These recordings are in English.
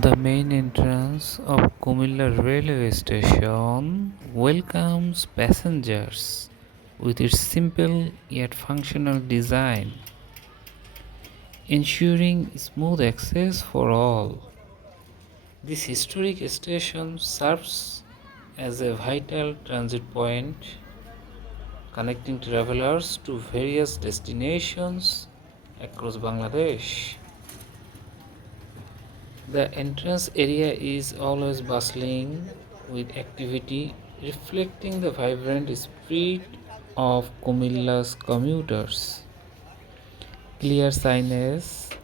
The main entrance of Cumilla Railway Station welcomes passengers with its simple yet functional design, ensuring smooth access for all. This historic station serves as a vital transit point connecting travelers to various destinations across Bangladesh. The entrance area is always bustling with activity, reflecting the vibrant spirit of Kumilla's commuters. Clear signage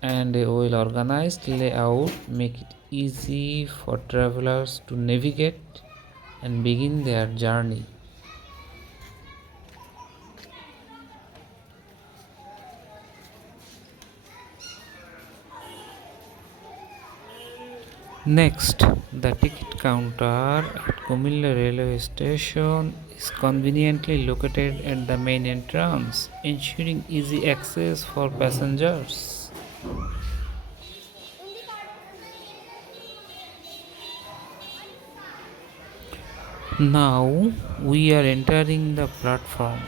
and a well organized layout make it easy for travelers to navigate and begin their journey. Next, the ticket counter at Cumilla Railway Station is conveniently located at the main entrance, ensuring easy access for passengers. Now we are entering the platform.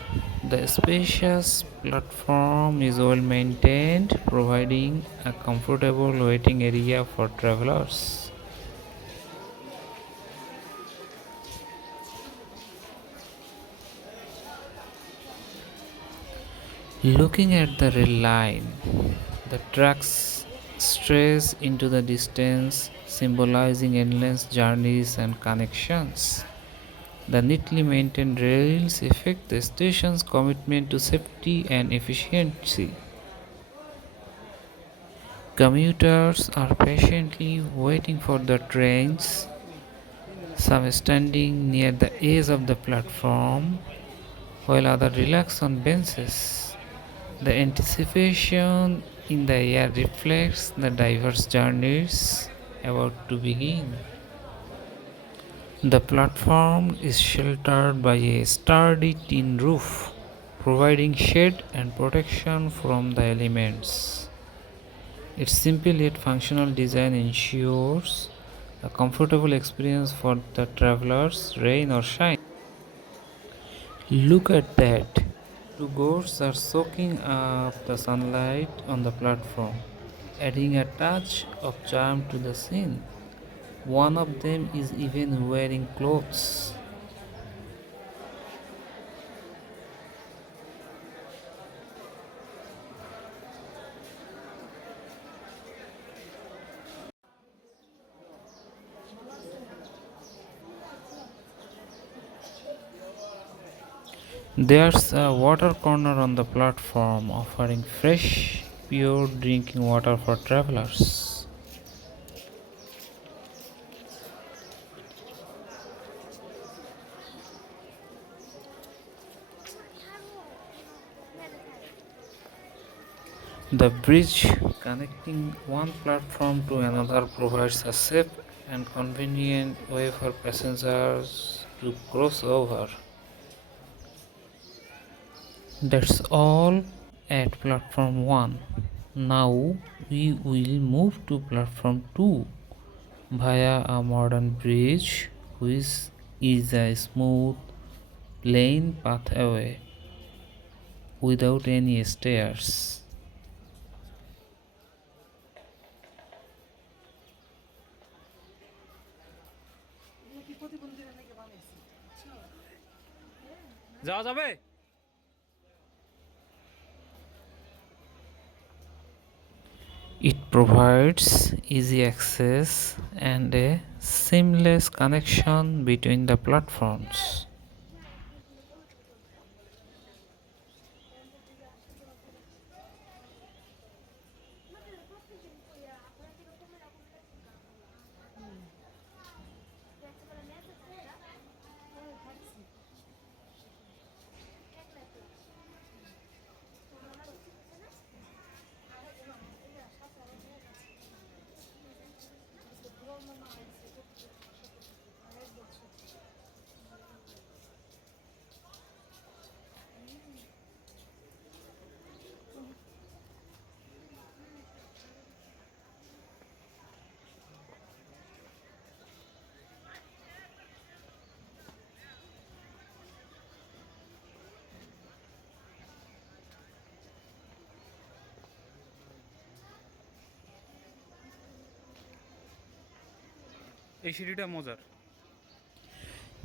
The spacious platform is well maintained, providing a comfortable waiting area for travelers. Looking at the rail line, the tracks stretch into the distance, symbolizing endless journeys and connections. The neatly maintained rails reflect the station's commitment to safety and efficiency. Commuters are patiently waiting for the trains, some standing near the edge of the platform, while others relax on benches. The anticipation in the air reflects the diverse journeys about to begin. The platform is sheltered by a sturdy tin roof, providing shade and protection from the elements. Its simple yet functional design ensures a comfortable experience for the travelers, rain or shine. Look at that! Two goats are soaking up the sunlight on the platform, adding a touch of charm to the scene. One of them is even wearing clothes. There's a water corner on the platform offering fresh, pure drinking water for travelers. The bridge connecting one platform to another provides a safe and convenient way for passengers to cross over. That's all at platform 1. Now we will move to platform 2 via a modern bridge which is a smooth plain pathway without any stairs. যাওয়া যাবে। It provides easy access and a seamless connection between the platforms.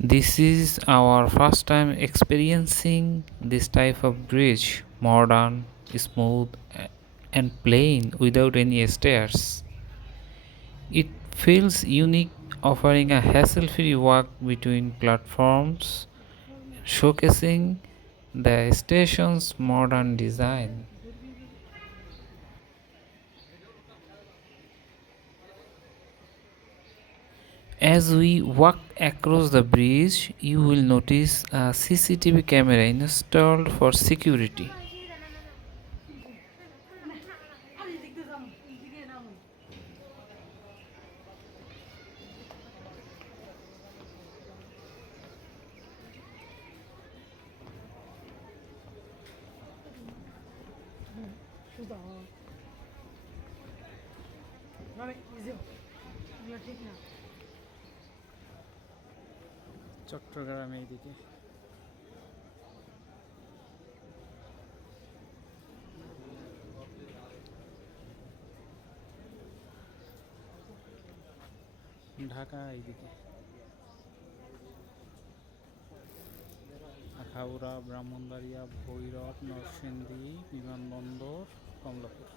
This is our first time experiencing this type of bridge, modern, smooth, and plain without any stairs. It feels unique, offering a hassle free walk between platforms, showcasing the station's modern design. As we walk across the bridge, you will notice a CCTV camera installed for security. Chittagong এইদিকে ঢাকা এইদিকে আখাউড়া ব্রাহ্মণবাড়িয়া ভৈরব নরসিংদী বিমানবন্দর Kamalapur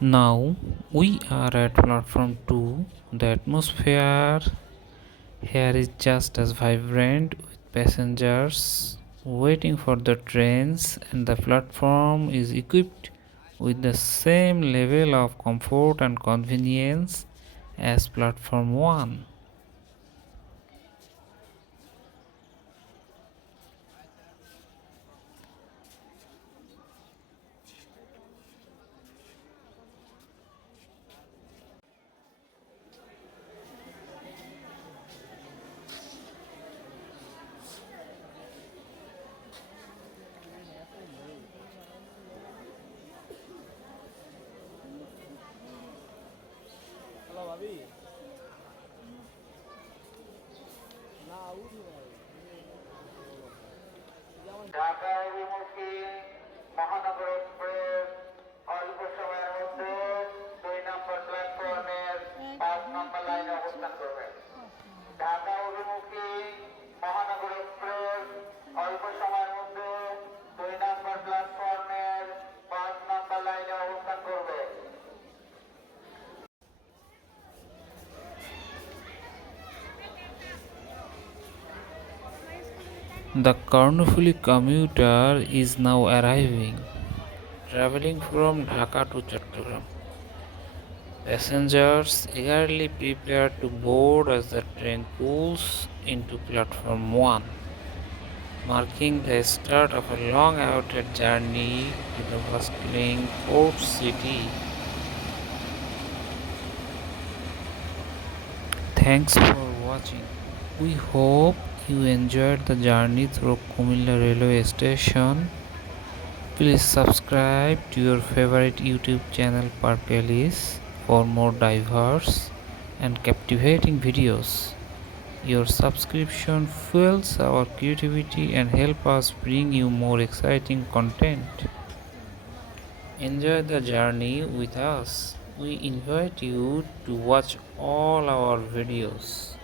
Now we are at platform 2. The atmosphere here is just as vibrant with passengers waiting for the trains, and the platform is equipped with the same level of comfort and convenience as platform 1. Dhaka অভিমুখী মহানগর express অল্প সময়ের মধ্যে 2 নম্বর প্ল্যাটফর্মের 5 নম্বর লাইনে অবস্থান করবে। ঢাকা অভিমুখী মহানগর এক্সপ্রেস অল্প সময়ের মধ্যে 2 নম্বর প্ল্যাটফর্মের 5 নম্বর লাইনে অবস্থান করবে। The Karnofuli commuter is now arriving, traveling from Dhaka to Chattogram. Passengers eagerly prepare to board as the train pulls into platform 1, marking the start of a long awaited journey to the bustling port city. Thanks for watching. We hope you enjoyed the journey through Cumilla Railway Station. Please subscribe to your favorite YouTube channel Parkelis for more diverse and captivating videos. Your subscription fuels our creativity and help us bring you more exciting content. Enjoy the journey with us. We invite you to watch all our videos.